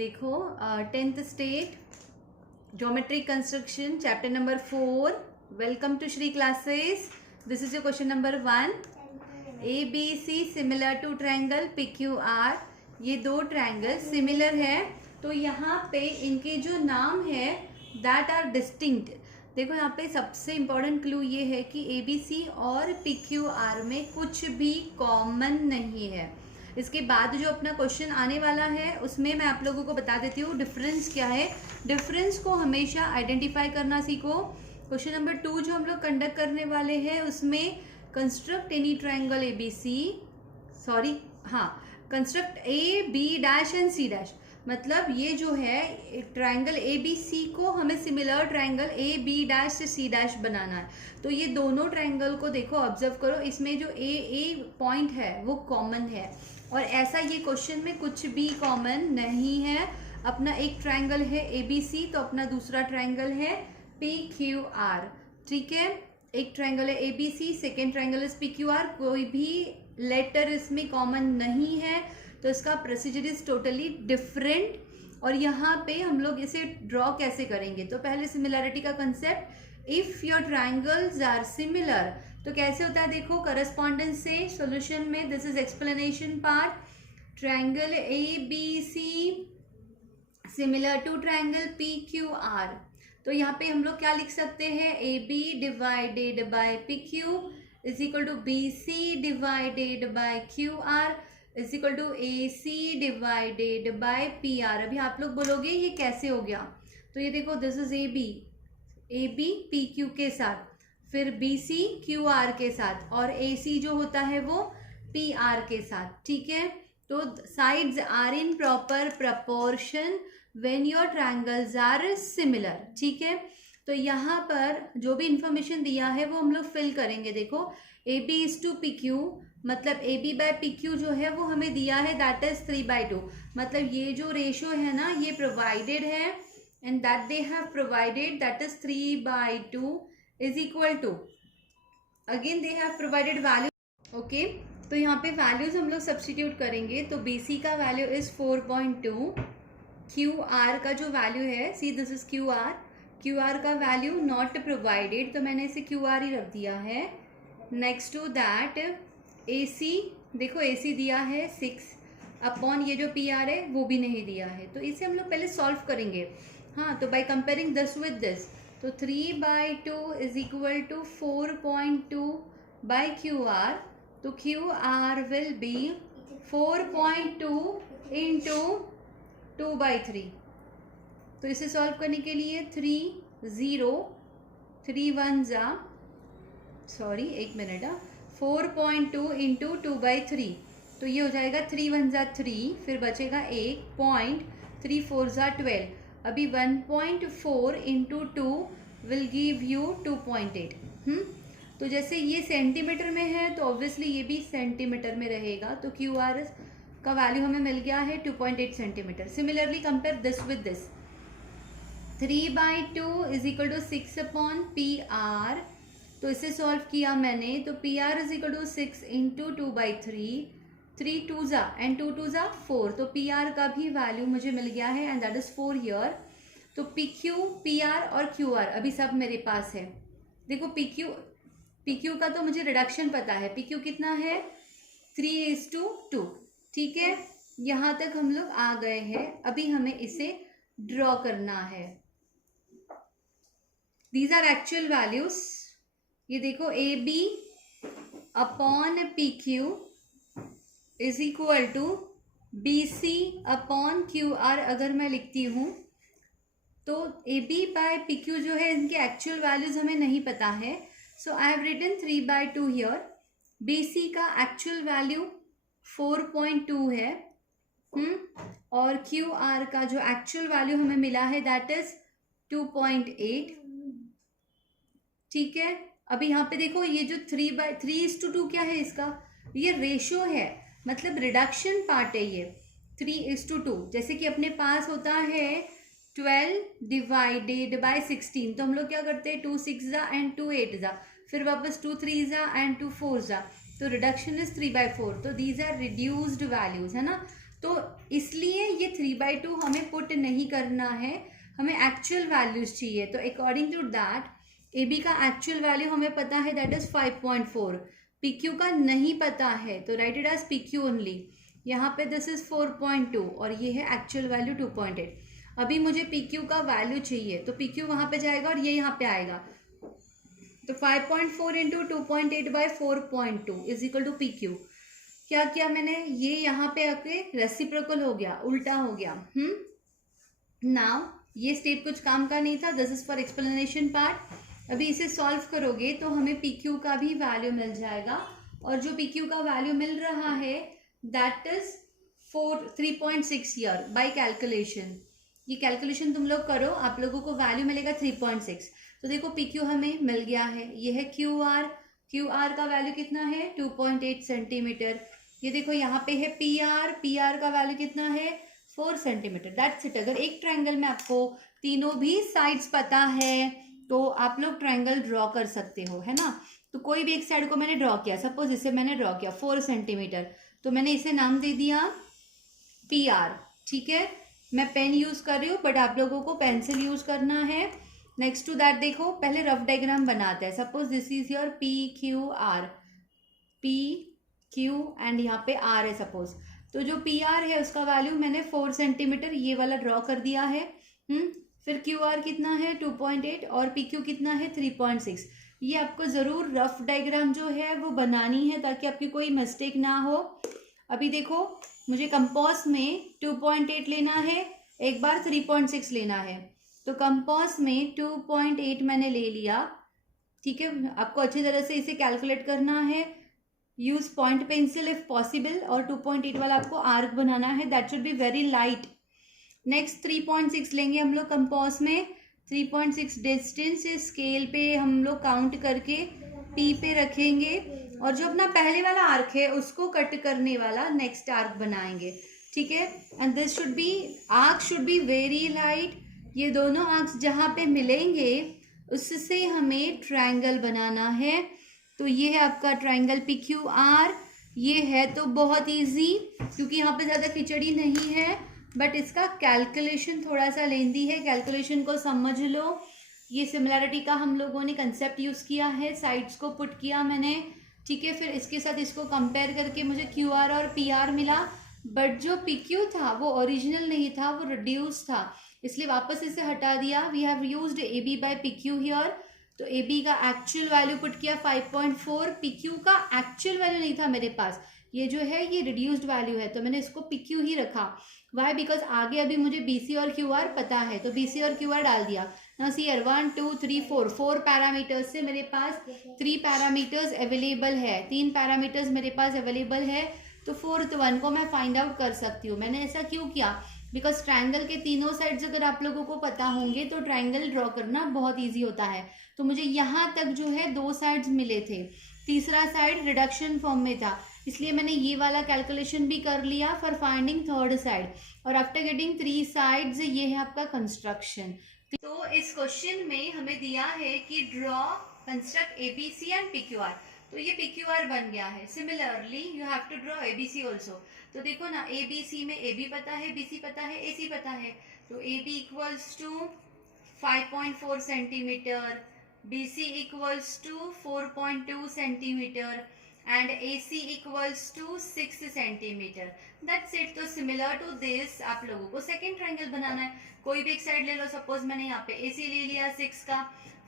देखो 10th state geometric construction chapter number 4. Welcome to Shri classes. This is your question number 1. A B C similar to triangle P Q R. ये दो triangle similar है तो यहाँ पे इनके जो नाम है दैट आर डिस्टिंक्ट. देखो यहाँ पे सबसे इम्पोर्टेंट क्लू ये है कि ए बी सी और पी क्यू आर में कुछ भी कॉमन नहीं है. इसके बाद जो अपना क्वेश्चन आने वाला है उसमें मैं आप लोगों को बता देती हूँ डिफरेंस क्या है. डिफरेंस को हमेशा आइडेंटिफाई करना सीखो. क्वेश्चन नंबर 2 जो हम लोग कंडक्ट करने वाले हैं उसमें construct any triangle A B C, sorry हाँ, construct A B dash and C dash. मतलब ये जो है ट्रायंगल ए बी सी को हमें similar triangle A B dash से सी डैश बनाना है. तो ये दोनों ट्रायंगल को देखो, ऑब्जर्व करो, इसमें जो ए पॉइंट है वो कॉमन है और ऐसा ये क्वेश्चन में कुछ भी कॉमन नहीं है. अपना एक ट्रायंगल है ए बी सी तो अपना दूसरा ट्रायंगल है पी क्यू आर. ठीक है, एक ट्रायंगल है A B C, second triangle is P Q R. कोई भी लेटर इसमें कॉमन नहीं है तो इसका प्रोसीजर इज टोटली डिफरेंट. और यहाँ पे हम लोग इसे ड्रॉ कैसे करेंगे, तो पहले सिमिलैरिटी का concept. If your triangles are similar तो कैसे होता है देखो, करस्पॉन्डेंस से सॉल्यूशन में. This is explanation part. Triangle A B C similar to triangle P Q R. तो यहाँ पे हम लोग क्या लिख सकते हैं, A B divided by P Q is equal to B C divided by Q R is equal to A C divided by P R. अभी आप लोग बोलोगे ये कैसे हो गया, तो ये देखो this is A B P Q के साथ, फिर बी सी क्यू आर के साथ और ए सी जो होता है वो पी आर के साथ. ठीक है, तो sides are in proper proportion when your triangles are similar. ठीक है, तो यहाँ पर जो भी इंफॉर्मेशन दिया है वो हम लोग फिल करेंगे. देखो A B is to P Q, मतलब A B by P Q जो है वो हमें दिया है दैट इज 3/2. मतलब ये जो रेशो है ना ये प्रोवाइडेड है and that they have provided that is 3/2 is equal to, again they have provided value. Okay, तो यहाँ पे वैल्यूज हम लोग सब्सटीट्यूट करेंगे. तो बी सी का वैल्यू इज 4.2. क्यू आर का जो वैल्यू है, सी this is Q R, Q R का वैल्यू नॉट प्रोवाइडेड तो मैंने इसे क्यू आर ही रख दिया है. नेक्स्ट टू दैट ए सी, देखो ए सी दिया है 6 अपॉन ये जो पी आर है वो भी नहीं दिया है. तो इसे हम लोग पहले सॉल्व करेंगे. हाँ, तो by comparing this with this, तो 3/2 is equal to 4.2 by Q R. तो Q R will be 4.2 into 2/3. तो इसे सॉल्व करने के लिए 3 1 जा, सॉरी एक मिनट, 4.2 इंटू 2/3. तो ये हो जाएगा 3 1 जा 3, फिर बचेगा 1 पॉइंट, 3 4 जा 12. अभी 1.4 इंटू 2 विल गिव यू 2.8. तो जैसे ये सेंटीमीटर में है तो ऑब्वियसली ये भी सेंटीमीटर में रहेगा. तो क्यू आर का वैल्यू हमें मिल गया है 2.8 centimetre. Similarly compare this with this, 3/2 is equal to 6 upon P R. तो इसे सॉल्व किया मैंने, तो P R is equal to 6 into 2/3, 3 2 जा एंड 2 2 जा 4. तो पी आर का भी वैल्यू मुझे मिल गया है एंड दैट इज 4 हियर. तो पी क्यू, पी आर और क्यू आर अभी सब मेरे पास है. देखो पी क्यू का तो मुझे रिडक्शन पता है. पी क्यू कितना है, 3:2. ठीक है, यहाँ तक हम लोग आ गए हैं. अभी हमें इसे ड्रॉ करना है. These are actual values. ये देखो A B upon P Q is equal to B C upon Q R. अगर मैं लिखती हूँ तो A B by P Q जो है इनके एक्चुअल वैल्यूज हमें नहीं पता है. So I have written 3/2 here. B C का एक्चुअल वैल्यू 4.2 है और क्यू आर का जो एक्चुअल वैल्यू हमें मिला है दैट इज 2.8. ठीक है, अभी यहाँ पे देखो ये जो 3/3:2 क्या है, इसका ये रेशो है, मतलब रिडक्शन पार्ट है ये 3:2. जैसे कि अपने पास होता है 12 डिवाइडेड बाय 16. तो हम लोग क्या करते हैं, 2 6 जा एंड 2 8 जा, फिर वापस 2 3 जा एंड 2 4 जा. तो रिडक्शन इज 3/4. तो दीज आर रिड्यूस्ड वैल्यूज है ना. तो इसलिए ये 3/2 हमें पुट नहीं करना है, हमें एक्चुअल वैल्यूज चाहिए। तो according to that A B का एक्चुअल वैल्यू हमें पता है, दैट इज 5.4। पी क्यू का नहीं पता है, तो write it as P Q only. यहाँ पे दिस इज 4.2 और ये है एक्चुअल वैल्यू 2.8। अभी मुझे पी क्यू का वैल्यू चाहिए, तो पी क्यू वहाँ पे जाएगा और ये यहाँ पे आएगा। तो 5.4 into 2.8 by 4.2 is equal to P Q. क्या किया मैंने, ये यहाँ पे आके रेसिप्रोकल हो गया, उल्टा हो गया। नाउ ये स्टेप कुछ काम का नहीं था, this is for explanation part. अभी इसे सॉल्व करोगे तो हमें पी क्यू का भी वैल्यू मिल जाएगा, और जो पी क्यू का वैल्यू मिल रहा है that is 3.6 year by calculation. ये कैलकुलेशन तुम लोग करो, आप लोगों को वैल्यू मिलेगा 3.6। तो देखो पी क्यू हमें मिल गया है, ये है क्यू आर। क्यू आर का वैल्यू कितना है, 2.8 सेंटीमीटर। ये देखो यहाँ पे है पी आर, पी आर का वैल्यू कितना है, 4 सेंटीमीटर। That's it. अगर एक ट्रायंगल में आपको तीनों भी साइड्स पता है तो आप लोग ट्रायंगल ड्रॉ कर सकते हो, है ना। तो कोई भी एक साइड को मैंने ड्रॉ किया, सपोज इसे मैंने ड्रॉ किया 4 सेंटीमीटर, तो मैंने इसे नाम दे दिया पी आर। ठीक है, मैं पेन यूज कर रही हूँ बट आप लोगों को पेंसिल यूज करना है। नेक्स्ट टू दैट देखो, पहले रफ डायग्राम बनाते हैं। Suppose this is your P Q are, P Q and यहाँ पे आर है सपोज। तो जो पी आर है उसका वैल्यू मैंने 4 सेंटीमीटर ये वाला ड्रॉ कर दिया है। फिर क्यू आर कितना है 2.8 और पी क्यू कितना है 3.6। ये आपको ज़रूर रफ डायग्राम जो है वो बनानी है ताकि आपकी कोई मिस्टेक ना हो। अभी देखो मुझे कंपास में 2.8 लेना है, एक बार 3.6 लेना है, तो कंपास में 2.8 मैंने ले लिया। ठीक है, आपको अच्छी तरह से इसे कैलकुलेट करना है। Use point pencil if possible, और 2.8 वाला आपको आर्क बनाना है, that should be very light. Next 3.6 लेंगे हम लोग कंपास में। 3.6 डिस्टेंस स्केल पे हम लोग काउंट करके पी पे रखेंगे, और जो अपना पहले वाला आर्क है उसको कट करने वाला नेक्स्ट आर्क बनाएंगे। ठीक है, and this should be, arc should be very light. ये दोनों आर्क्स जहाँ पे मिलेंगे उससे हमें ट्रायंगल बनाना है। तो ये है आपका ट्रायंगल पी क्यू आर। ये है तो बहुत इजी क्योंकि यहाँ पे ज़्यादा खिचड़ी नहीं है, बट इसका कैलकुलेशन थोड़ा सा लेंदी है, कैलकुलेशन को समझ लो। ये सिमिलैरिटी का हम लोगों ने कंसेप्ट यूज़ किया है, साइड्स को पुट किया मैंने। ठीक है, फिर इसके साथ इसको कंपेयर करके मुझे क्यू आर और पी आर मिला, बट जो पी क्यू था वो ओरिजिनल नहीं था, वो रिड्यूस था, इसलिए वापस इसे हटा दिया। We have used A B by P Q here. तो ए बी का एक्चुअल वैल्यू पुट किया 5.4, पी क्यू का एक्चुअल वैल्यू नहीं था मेरे पास, ये जो है ये रिड्यूस्ड वैल्यू है, तो मैंने इसको पी क्यू ही रखा। वाई, बिकॉज आगे अभी मुझे बी सी और क्यू आर पता है, तो बी सी और क्यू आर डाल दिया। नाउ सी हियर 1 2 3 4 पैरामीटर्स से मेरे पास 3 पैरामीटर्स अवेलेबल है, 3 पैरामीटर्स मेरे पास अवेलेबल है, तो 4th वन को मैं फाइंड आउट कर सकती हूँ। मैंने ऐसा क्यों किया, बिकॉज ट्रायंगल के तीनों साइड्स अगर आप लोगों को पता होंगे तो ट्रायंगल ड्रॉ करना बहुत ईजी होता है। तो मुझे यहाँ तक जो है 2 साइड्स मिले थे, तीसरा साइड रिडक्शन फॉर्म में था, इसलिए मैंने ये वाला कैलकुलेशन भी कर लिया फॉर फाइंडिंग थर्ड साइड। और आफ्टर गेटिंग 3 साइड्स, ये है आपका कंस्ट्रक्शन। तो इस क्वेश्चन में हमें दिया है कि draw construct ABC and PQR, तो ये पीक्यूआर बन गया है। Similarly you have to draw ABC also. तो देखो ना, एबीसी में ए बी पता है, बीसी पता है, एसी पता है, तो A B equals to 5.4 centimetre, BC equals to 4.2 centimetre and AC equals to 6 centimetre. That's it। तो similar to this आप लोगों को सेकेंड ट्रायंगल बनाना है। कोई भी एक साइड ले लो, सपोज मैंने यहाँ पे AC ले लिया 6 का,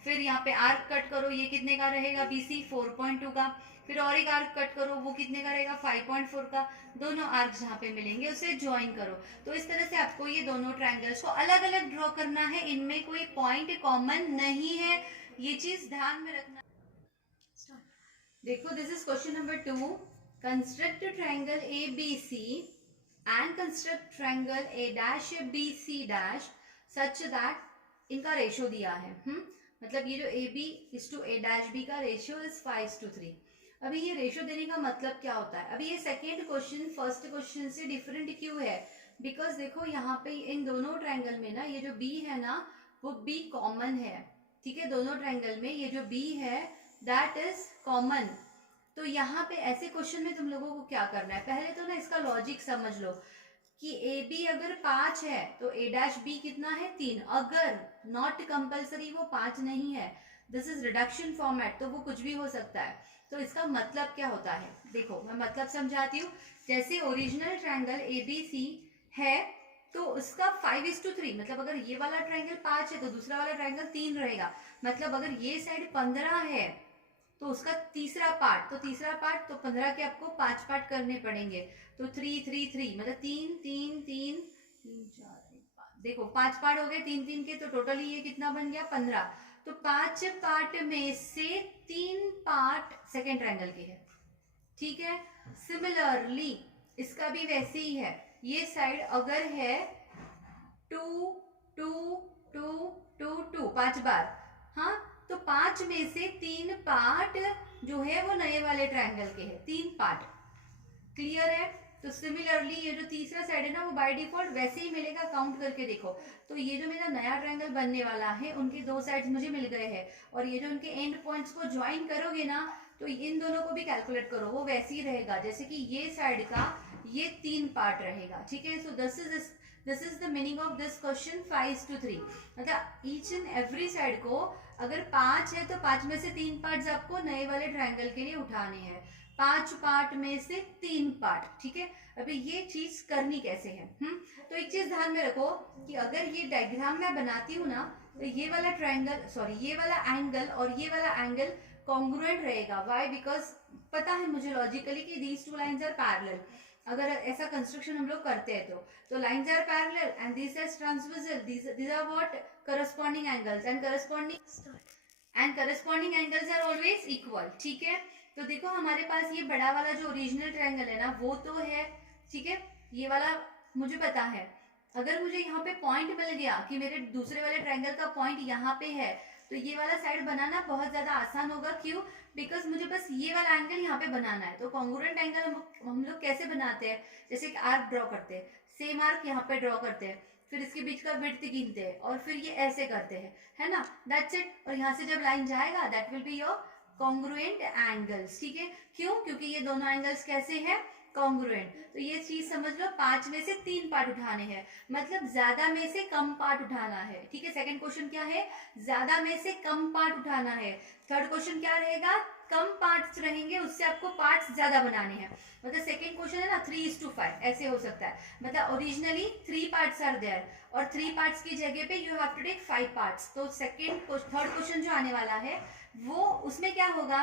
फिर यहाँ पे आर्क कट करो, ये कितने का रहेगा BC 4.2 का, फिर और एक आर्क कट करो, वो कितने का रहेगा 5.4 का। दोनों आर्क जहाँ पे मिलेंगे उसे ज्वाइन करो। तो इस तरह से आपको ये दोनों ट्रायंगल्स को अलग अलग ड्रॉ करना है, इनमें कोई पॉइंट कॉमन नहीं है, ये चीज ध्यान में रखना। देखो, this is question number 2। Construct triangle A B C and construct triangle A dash B C dash such that इनका रेशियो दिया है। मतलब ये जो A B is to A dash B का रेशियो इज 5:3। अभी ये रेशियो देने का मतलब क्या होता है, अभी ये सेकेंड क्वेश्चन फर्स्ट क्वेश्चन से डिफरेंट क्यों है, बिकॉज देखो यहाँ पे इन दोनों ट्रायंगल में ना ये जो बी है ना वो बी कॉमन है। ठीक है, दोनों ट्रायंगल में ये जो बी है दैट इज कॉमन। तो यहाँ पे ऐसे क्वेश्चन में तुम लोगों को क्या करना है, पहले तो ना इसका लॉजिक समझ लो। कि ए बी अगर 5 है तो ए डैश बी कितना है 3, अगर नॉट कंपल्सरी वो 5 नहीं है, दिस इज रिडक्शन फॉर्मेट, तो वो कुछ भी हो सकता है। तो इसका मतलब क्या होता है, देखो मैं मतलब समझाती हूँ। जैसे original triangle A B C है तो उसका 5:3, मतलब अगर ये वाला ट्रायंगल 5 है तो दूसरा वाला ट्रायंगल 3 रहेगा। मतलब अगर ये साइड 15 है तो उसका तीसरा पार्ट, तो तीसरा पार्ट तो 15 के आपको 5 पार्ट करने पड़ेंगे, तो 3 3 3 मतलब 3 3 3 3 4 5, देखो 5 पार्ट हो गए 3 3 के, तो टोटली ये कितना बन गया 15। तो 5 पार्ट में से 3 पार्ट सेकेंड ट्रायंगल के है, ठीक है। सिमिलरली इसका भी वैसे ही है, ये साइड अगर है 2 2 2 2 2 5 बार, हाँ, तो 5 में से 3 पार्ट जो है वो नए वाले ट्रायंगल के है, 3 पार्ट, क्लियर है। तो सिमिलरली ये जो तीसरा साइड है ना वो बाय डिफॉल्ट वैसे ही मिलेगा, काउंट करके देखो। तो ये जो मेरा नया ट्रायंगल बनने वाला है उनके 2 साइड्स मुझे मिल गए हैं, और ये जो उनके एंड पॉइंट्स को ज्वाइन करोगे ना तो इन दोनों को भी कैलकुलेट करो, वो वैसे ही रहेगा जैसे कि ये साइड का ये 3 पार्ट रहेगा, ठीक है। So this is the meaning of this question 5:3, मतलब ईच एंड एवरी साइड को अगर 5 है तो 5 में से 3 पार्ट्स आपको नए वाले ट्रायंगल के लिए उठाने हैं, 5 पार्ट में से 3 पार्ट, ठीक है। अभी ये चीज करनी कैसे है, तो एक चीज ध्यान में रखो कि अगर ये डायग्राम मैं बनाती हूँ ना तो ये वाला ट्रायंगल, सॉरी ये वाला एंगल और ये वाला एंगल कॉन्ग्रुएंट रहेगा। व्हाई? बिकॉज पता है मुझे लॉजिकली कि these two lines are parallel. अगर ऐसा कंस्ट्रक्शन हम लोग करते हैं तो lines are parallel and this is transversal, these are what corresponding angles and corresponding angles are always equal, ठीक है। तो देखो हमारे पास ये बड़ा वाला जो ओरिजिनल ट्रायंगल है ना वो तो है, ठीक है, ये वाला मुझे पता है। अगर मुझे यहाँ पे पॉइंट मिल गया कि मेरे दूसरे वाले ट्रायंगल का पॉइंट यहाँ पे है तो ये वाला साइड बनाना बहुत ज्यादा आसान होगा। क्यों? बिकॉज मुझे बस ये वाला एंगल यहाँ पे बनाना है। तो कॉन्ग्रुएंट एंगल हम लोग कैसे बनाते हैं, जैसे एक आर्क ड्रॉ करते हैं, सेम आर्क यहाँ पे ड्रॉ करते हैं, फिर इसके बीच का विड्थ गिनते हैं और फिर ये ऐसे करते हैं, है ना, दैट्स इट। और यहाँ से जब लाइन जाएगा that will be your congruent angles, ठीक है। क्यों? क्योंकि ये दोनों एंगल्स कैसे हैं, कॉन्ग्रुएंट। तो ये चीज समझ लो, 5 में से 3 पार्ट उठाने हैं, मतलब ज्यादा में से कम पार्ट उठाना है, ठीक है। सेकंड क्वेश्चन क्या है, ज्यादा में से कम पार्ट उठाना है। थर्ड क्वेश्चन क्या रहेगा, कम पार्ट्स रहेंगे उससे आपको पार्ट्स ज्यादा बनाने हैं। मतलब सेकंड क्वेश्चन है ना 3:5 ऐसे हो सकता है, मतलब ओरिजिनली 3 पार्ट्स आर देयर और 3 पार्ट्स की जगह पे you have to take 5 parts. तो थर्ड क्वेश्चन जो आने वाला है वो उसमें क्या होगा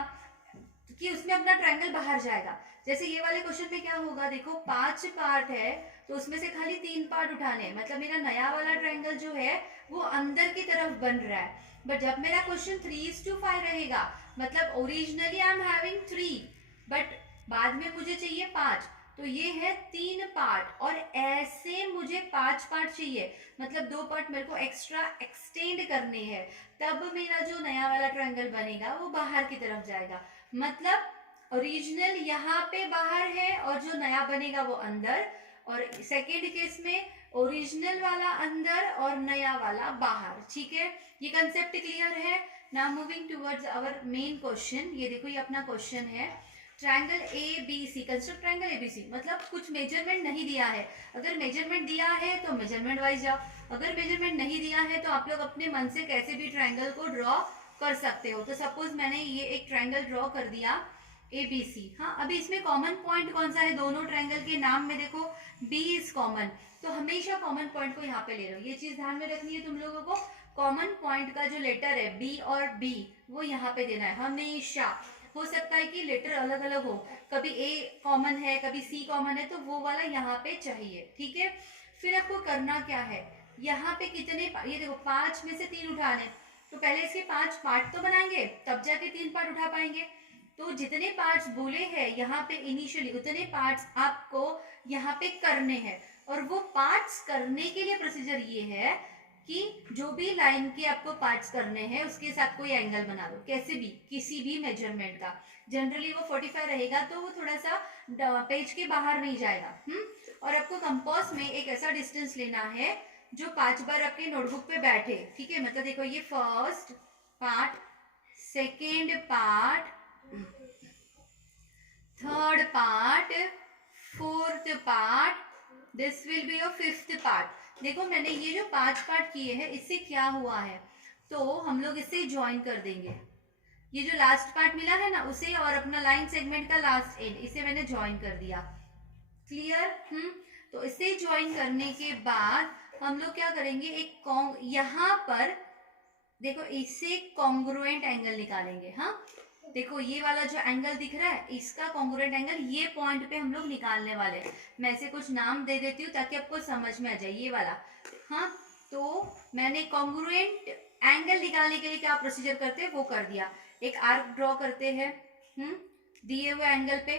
कि उसमें अपना ट्रायंगल बाहर जाएगा। जैसे ये वाले क्वेश्चन में क्या होगा, देखो 5 पार्ट है तो उसमें से खाली 3 पार्ट उठाने हैं, मतलब मेरा नया वाला ट्रायंगल जो है वो अंदर की तरफ बन रहा है। बट जब मेरा क्वेश्चन 3:5 रहेगा, मतलब originally I am having 3 but बाद में मुझे चाहिए 5, तो ये है 3 पार्ट और ऐसे मुझे 5 पार्ट चाहिए, मतलब 2 पार्ट मेरे को एक्स्ट्रा एक्सटेंड करने हैं, तब मेरा जो नया वाला ट्रायंगल बनेगा वो बाहर की तरफ जाएगा। मतलब ओरिजिनल यहाँ पे बाहर है और जो नया बनेगा वो अंदर, और सेकेंड केस में ओरिजिनल वाला अंदर और नया वाला बाहर, ठीक है। ये कंसेप्ट क्लियर है। Now moving towards our main question. ये देखो ये अपना क्वेश्चन है, triangle A B C, construct triangle A B C, मतलब कुछ मेजरमेंट नहीं दिया है। अगर मेजरमेंट दिया है तो मेजरमेंट वाइज जाओ, अगर मेजरमेंट नहीं दिया है तो आप लोग अपने मन से कैसे भी ट्रायंगल को ड्रॉ कर सकते हो। तो सपोज मैंने ये एक ट्रायंगल ड्रॉ कर दिया ए बी सी, हाँ। अभी इसमें कॉमन पॉइंट कौन सा है, दोनों ट्रायंगल के नाम में देखो बी इज कॉमन, तो हमेशा कॉमन पॉइंट को यहाँ पे ले लो। ये चीज ध्यान में रखनी है तुम लोगों को, कॉमन पॉइंट का जो लेटर है बी और बी वो यहाँ पे देना है हमेशा। हो सकता है कि लेटर अलग अलग हो, कभी ए कॉमन है कभी सी कॉमन है, तो वो वाला यहाँ पे चाहिए, ठीक है। फिर आपको करना क्या है, यहाँ पे कितने, ये देखो 5 में से 3 उठाने, तो पहले इसके 5 पार्ट तो बनाएंगे तब जाके 3 पार्ट उठा पाएंगे। तो जितने पार्ट्स बोले हैं यहाँ पे इनिशियली उतने पार्ट्स आपको यहाँ पे करने हैं, और वो पार्ट्स करने के लिए प्रोसीजर ये है कि जो भी लाइन के आपको पार्ट्स करने हैं उसके साथ कोई एंगल बना लो, कैसे भी, किसी भी मेजरमेंट का। जनरली वो 45 रहेगा तो वो थोड़ा सा पेज के बाहर नहीं जाएगा। और आपको कंपास में एक ऐसा डिस्टेंस लेना है जो 5 बार आपके नोटबुक पे बैठे, ठीक है। मतलब देखो ये first part, second part, third part, fourth part, this will be your fifth part. देखो मैंने ये जो 5 पार्ट किए हैं, इससे क्या हुआ है, तो हम लोग इसे ज्वाइन कर देंगे। ये जो लास्ट पार्ट मिला है ना, उसे और अपना लाइन सेगमेंट का लास्ट एंड, इसे मैंने ज्वाइन कर दिया। क्लियर? तो इसे ज्वाइन करने के बाद हम लोग क्या करेंगे, एक यहाँ पर देखो इससे कॉन्ग्रुएंट एंगल निकालेंगे। हाँ, देखो ये वाला जो एंगल दिख रहा है, इसका कॉन्ग्रुएंट एंगल ये पॉइंट पे हम लोग निकालने वाले हैं। मैं इसे कुछ नाम दे देती हूँ ताकि आपको समझ में आ जाए, ये वाला। हाँ, तो मैंने कॉन्ग्रुएंट एंगल निकालने के लिए क्या प्रोसीजर करते हैं वो कर दिया। एक आर्क ड्रॉ करते हैं दिए हुए एंगल पे,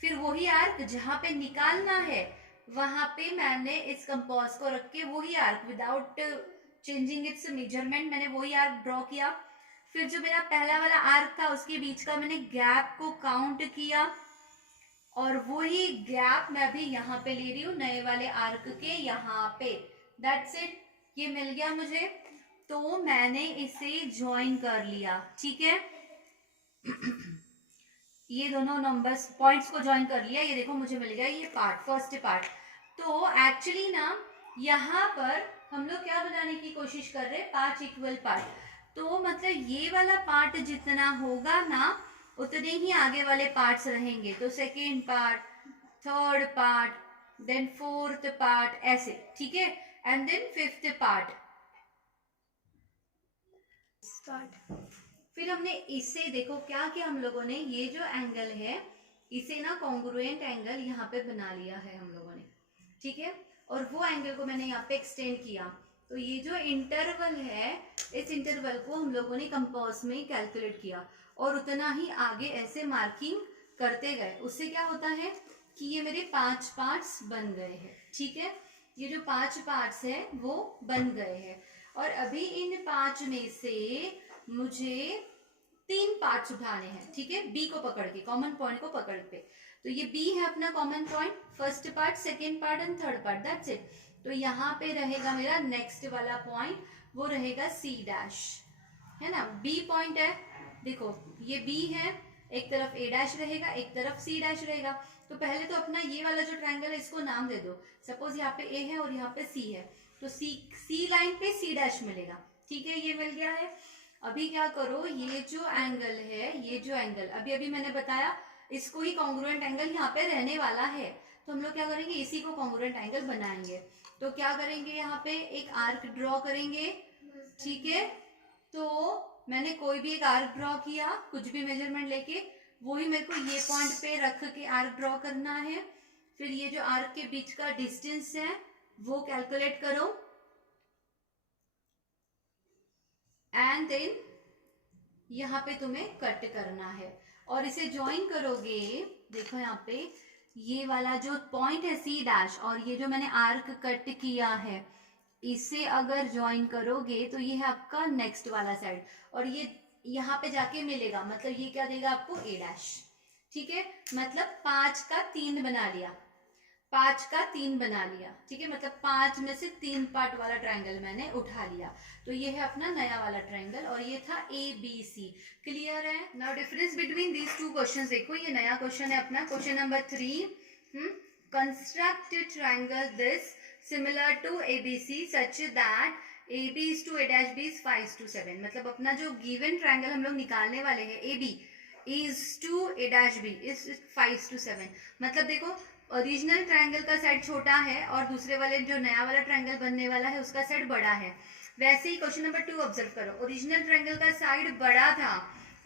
फिर वही आर्क जहां पे निकालना है वहां पे मैंने इस कंपास को रख के वही arc without changing it's measurement मैंने वही आर्क ड्रॉ किया। फिर जो मेरा पहला वाला आर्क था उसके बीच का मैंने गैप को काउंट किया, और वही गैप मैं भी यहाँ पे ले रही हूँ नए वाले आर्क के यहाँ पे। दैट्स इट, ये मिल गया मुझे, तो मैंने इसे ज्वाइन कर लिया। ठीक है, ये दोनों नंबर्स पॉइंट्स को ज्वाइन कर लिया। ये देखो मुझे मिल गया ये पार्ट, फर्स्ट पार्ट। तो एक्चुअली ना यहाँ पर हम लोग क्या बनाने की कोशिश कर रहे हैं, 5 इक्वल पार्ट। तो मतलब ये वाला पार्ट जितना होगा ना उतने ही आगे वाले पार्ट्स रहेंगे। तो second part, third part, then fourth part, ऐसे। ठीक है, एंड देन फिफ्थ पार्ट। फिर हमने इसे देखो क्या किया हम लोगों ने, ये जो एंगल है इसे ना कॉन्ग्रुएंट एंगल यहाँ पे बना लिया है हम लोगों ने। ठीक है, और वो एंगल को मैंने यहाँ पे एक्सटेंड किया। तो ये जो इंटरवल है, इस इंटरवल को हम लोगों ने कंपास में कैलकुलेट किया और उतना ही आगे ऐसे मार्किंग करते गए। उससे क्या होता है कि ये मेरे 5 पार्ट्स बन गए हैं। ठीक है, ये जो 5 पार्ट्स है वो बन गए हैं, और अभी इन 5 में से मुझे 3 पार्ट्स उठाने हैं। ठीक है, बी को पकड़ के, कॉमन पॉइंट को पकड़ के। तो ये बी है अपना common point, first part, second part and third part, that's it. तो यहाँ पे रहेगा मेरा नेक्स्ट वाला पॉइंट, वो रहेगा सी डैश, है ना। बी पॉइंट है, देखो ये बी है, एक तरफ ए डैश रहेगा, एक तरफ सी डैश रहेगा। तो पहले तो अपना ये वाला जो ट्रायंगल है इसको नाम दे दो। सपोज यहाँ पे ए है और यहाँ पे सी है, तो सी लाइन पे सी डैश मिलेगा। ठीक है, ये मिल गया है। अभी क्या करो, ये जो एंगल है, ये जो एंगल अभी अभी मैंने बताया, इसको ही कॉन्ग्रुएंट एंगल यहाँ पे रहने वाला है। तो हम लोग क्या करेंगे, इसी को कॉन्ग्रुएंट एंगल बनाएंगे। तो क्या करेंगे, यहाँ पे एक आर्क ड्रॉ करेंगे। ठीक है, तो मैंने कोई भी एक आर्क ड्रॉ किया, कुछ भी मेजरमेंट लेके, वही मेरे को ये पॉइंट पे रख के आर्क ड्रॉ करना है। फिर ये जो आर्क के बीच का डिस्टेंस है वो कैलकुलेट करो, एंड देन यहाँ पे तुम्हें कट करना है और इसे ज्वाइन करोगे। देखो यहाँ पे ये वाला जो पॉइंट है सी डैश, और ये जो मैंने आर्क कट किया है, इसे अगर ज्वाइन करोगे तो ये है आपका नेक्स्ट वाला साइड, और ये यहाँ पे जाके मिलेगा, मतलब ये क्या देगा आपको, ए डैश। ठीक है, मतलब 5 का 3 बना लिया, 5 का 3 बना लिया। ठीक है, मतलब 5 में से 3 पार्ट वाला ट्रायंगल मैंने उठा लिया। तो ये है अपना नया वाला ट्रायंगल, और ये था ए बी सी। क्लियर है? Now difference between these 2 questions देखो, ये नया क्वेश्चन है अपना, question number 3। Construct triangle this similar to ABC such that AB is to A dash B is 5:7। मतलब अपना जो गिवन ट्रायंगल हम लोग निकालने वाले हैं, AB is to A dash B is 5:7। मतलब देखो ओरिजिनल ट्रायंगल का साइड छोटा है और दूसरे वाले जो नया वाला ट्रायंगल बनने वाला है उसका साइड बड़ा है। वैसे ही क्वेश्चन नंबर 2 ऑब्जर्व करो, ओरिजिनल ट्रायंगल का साइड बड़ा था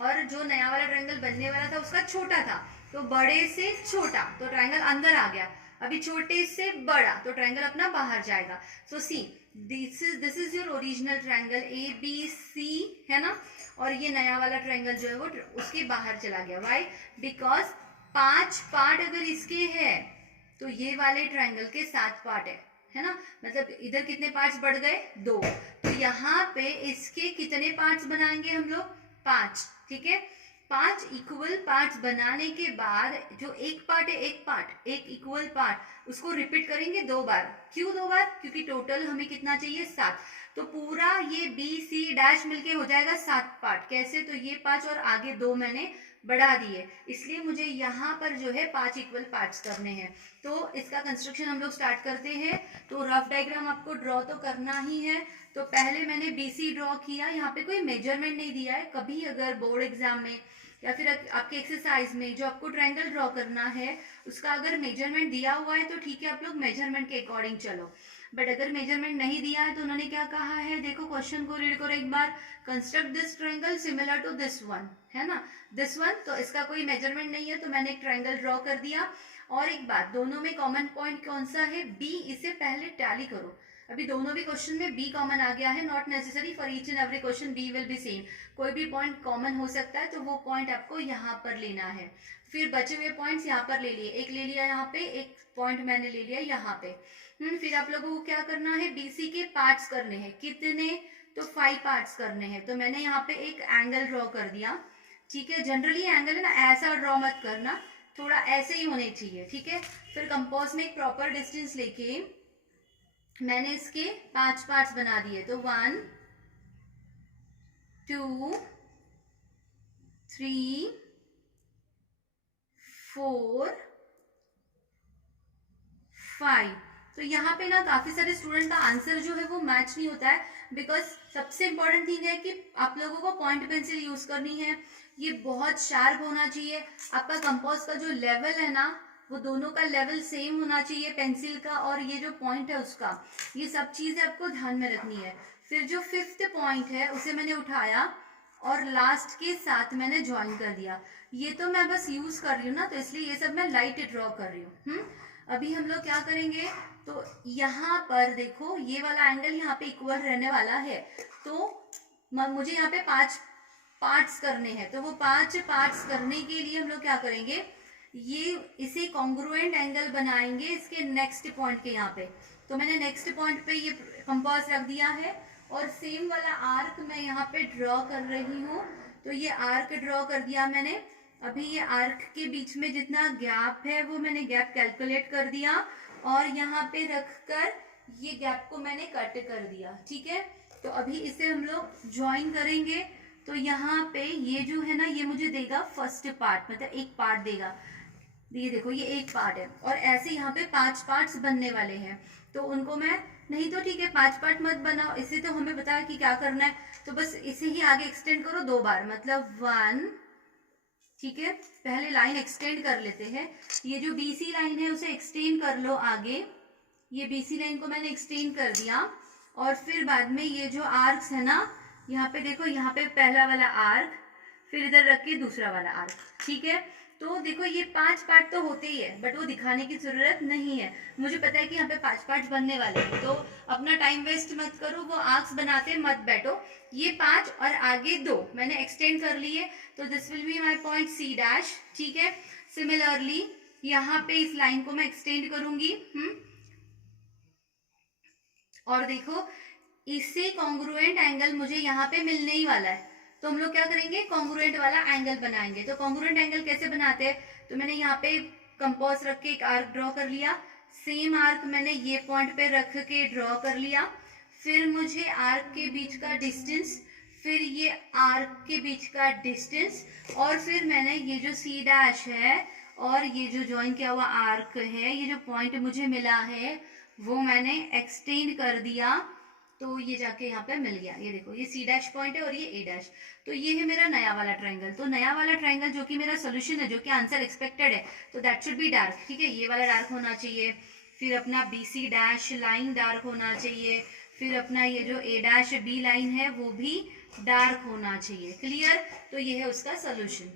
और जो नया वाला ट्रायंगल बनने वाला था उसका छोटा था। तो बड़े से छोटा तो ट्रायंगल अंदर आ गया, अभी छोटे से बड़ा तो ट्रायंगल अपना बाहर जाएगा। So see this is your original triangle ABC, है ना, और ये नया वाला ट्रायंगल जो है वो उसके बाहर चला गया। व्हाई? बिकॉज 5 पार्ट अगर इसके है तो ये वाले ट्रायंगल के 7 पार्ट है ना, मतलब इधर कितने पार्ट्स बढ़ गए, 2। तो यहाँ पे इसके कितने पार्ट्स बनाएंगे हम लोग, 5। ठीक है, 5 इक्वल पार्ट्स बनाने के बाद जो एक पार्ट है, एक इक्वल पार्ट, उसको रिपीट करेंगे 2 बार। क्यों 2 बार? क्योंकि टोटल हमें कितना चाहिए, 7। तो पूरा ये B C डैश मिलके हो जाएगा 7 पार्ट। कैसे? तो ये 5 और आगे 2 मैंने बढ़ा दिए, इसलिए मुझे यहाँ पर जो है 5 इक्वल पार्ट्स करने हैं। तो इसका कंस्ट्रक्शन हम लोग स्टार्ट करते हैं। तो रफ डायग्राम आपको ड्रॉ तो करना ही है। तो पहले मैंने BC ड्रॉ किया, यहाँ पे कोई मेजरमेंट नहीं दिया है। कभी अगर बोर्ड एग्जाम में या फिर आपके एक्सरसाइज में जो आपको ट्रायंगल ड्रॉ करना है उसका अगर मेजरमेंट दिया हुआ है तो ठीक है, आप लोग मेजरमेंट के अकॉर्डिंग चलो। बट अगर मेजरमेंट नहीं दिया है तो उन्होंने क्या कहा है, देखो क्वेश्चन को रीड करो एक बार। Construct this triangle similar to this one, है ना, दिस वन। तो इसका कोई मेजरमेंट नहीं है तो मैंने एक ट्रायंगल ड्रॉ कर दिया। और एक बात, दोनों में कॉमन पॉइंट कौन सा है, बी। इसे पहले टैली करो। अभी दोनों भी क्वेश्चन में बी कॉमन आ गया है। Not necessary for each and every question B will be same. कोई भी पॉइंट कॉमन हो सकता है तो वो पॉइंट आपको यहाँ पर लेना है। फिर बचे हुए पॉइंट्स यहाँ पर ले लिए, एक ले लिया यहाँ पे, एक पॉइंट मैंने ले लिया यहाँ पे। फिर आप लोगों को क्या करना है, BC के पार्ट्स करने हैं। कितने, तो 5 पार्ट्स करने हैं। तो मैंने यहाँ पे एक एंगल ड्रॉ कर दिया, ठीक है। जनरली एंगल है ना, ऐसा ड्रॉ मत करना, थोड़ा ऐसे ही होने चाहिए, ठीक है। फिर कंपास में एक प्रॉपर डिस्टेंस लेके मैंने इसके 5 पार्ट्स बना दिए। तो 1 2 3 4 5। तो यहाँ पे ना काफी सारे स्टूडेंट का आंसर जो है वो मैच नहीं होता है, बिकॉज सबसे इंपॉर्टेंट थिंग है कि आप लोगों को पॉइंट पेंसिल यूज करनी है। ये बहुत शार्प होना चाहिए। आपका कंपास का जो लेवल है ना, वो दोनों का लेवल सेम होना चाहिए, पेंसिल का और ये जो पॉइंट है उसका। ये सब चीजें आपको ध्यान में रखनी है। फिर जो 5th पॉइंट है उसे मैंने उठाया और लास्ट के साथ मैंने ज्वाइन कर दिया। ये तो मैं बस यूज कर रही हूँ ना, तो इसलिए ये सब मैं लाइट ड्रॉ कर रही हूँ। अभी हम लोग क्या करेंगे, तो यहाँ पर देखो ये वाला एंगल यहाँ पे इक्वल रहने वाला है। तो मुझे यहाँ पे 5 पार्ट्स करने हैं। तो वो 5 पार्ट्स करने के लिए हम लोग क्या करेंगे, ये इसे कॉन्ग्रुएंट एंगल बनाएंगे इसके नेक्स्ट पॉइंट के यहाँ पे। तो मैंने नेक्स्ट पॉइंट पे ये कंपास रख दिया है और सेम वाला आर्क मैं यहाँ पे ड्रॉ कर रही हूँ। तो ये आर्क ड्रॉ कर दिया मैंने। अभी ये आर्क के बीच में जितना गैप है वो मैंने गैप कैलकुलेट कर दिया और यहाँ पे रखकर ये गैप को मैंने कट कर दिया, ठीक है। तो अभी इसे हम लोग ज्वाइन करेंगे। तो यहाँ पे ये जो है ना, ये मुझे देगा फर्स्ट पार्ट, मतलब एक पार्ट देगा। ये देखो ये एक पार्ट है और ऐसे यहाँ पे 5 पार्ट्स बनने वाले हैं। तो उनको मैं, नहीं तो ठीक है 5 पार्ट मत बनाओ, इसे तो हमें बताया कि क्या करना है। तो बस इसे ही आगे एक्सटेंड करो 2 बार, मतलब 1, ठीक है। पहले लाइन एक्सटेंड कर लेते हैं। ये जो BC लाइन है उसे एक्सटेंड कर लो आगे। ये BC लाइन को मैंने एक्सटेंड कर दिया और फिर बाद में ये जो आर्क्स है ना, यहाँ पे देखो, यहाँ पे पहला वाला आर्क, फिर इधर रख के दूसरा वाला आर्क, ठीक है। तो देखो ये 5 पार्ट तो होते ही है, बट वो दिखाने की जरूरत नहीं है। मुझे पता है कि यहाँ पे 5 पार्ट बनने वाले हैं, तो अपना टाइम वेस्ट मत करो, वो आर्क्स बनाते मत बैठो। ये 5 और आगे 2 मैंने एक्सटेंड कर लिए। तो this will be my point C', ठीक है। सिमिलरली यहाँ पे इस लाइन को मैं एक्सटेंड करूंगी। और देखो इससे कॉन्ग्रुएंट एंगल मुझे यहाँ पे मिलने ही वाला है। तो हम लोग क्या करेंगे, कॉन्ग्रुएंट वाला एंगल बनाएंगे। तो कॉन्ग्रुएंट एंगल कैसे बनाते हैं, तो मैंने यहाँ पे कंपास रख के एक आर्क ड्रॉ कर लिया। सेम आर्क मैंने ये पॉइंट पे रख के ड्रॉ कर लिया। फिर मुझे आर्क के बीच का डिस्टेंस, फिर ये आर्क के बीच का डिस्टेंस, और फिर मैंने ये जो C' है और ये जो ज्वाइन किया हुआ आर्क है, ये जो पॉइंट मुझे मिला है वो मैंने एक्सटेंड कर दिया। तो ये जाके यहाँ पे मिल गया। ये देखो ये C' पॉइंट है और ये A'। तो ये है मेरा नया वाला ट्रायंगल। तो नया वाला ट्रायंगल जो कि मेरा सोल्यूशन है, जो कि आंसर एक्सपेक्टेड है, तो दैट शुड बी डार्क, ठीक है। ये वाला डार्क होना चाहिए। फिर अपना BC' लाइन डार्क होना चाहिए। फिर अपना ये जो A' B लाइन है वो भी डार्क होना चाहिए। क्लियर। तो ये है उसका सोल्यूशन।